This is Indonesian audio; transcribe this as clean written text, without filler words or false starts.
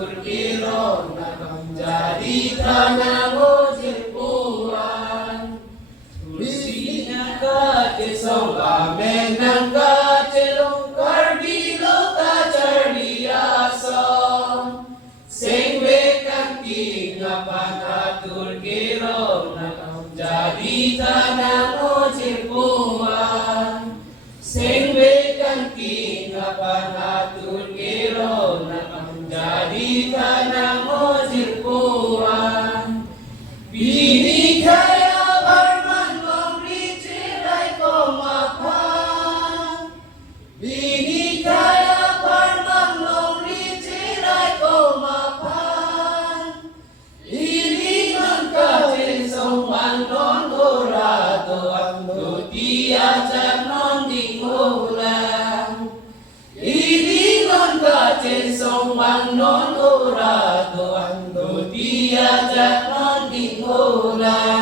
turkiro jadi tanah mojil puan Bisinya kace somba menang kace longkar bilo kacar biasa Sengwe kanti ngapan atur kiro jadi tanah mojil puan Sengwe kanti ngapan atur kiro jadi tanah mojil puan Bini kaya barman longri cerai komapan Bini kaya barman longri cerai komapan Iringan kajen soman non orado Ando tiajak non dingulang Iringan kajen soman non orado Ando tiajak non dingulang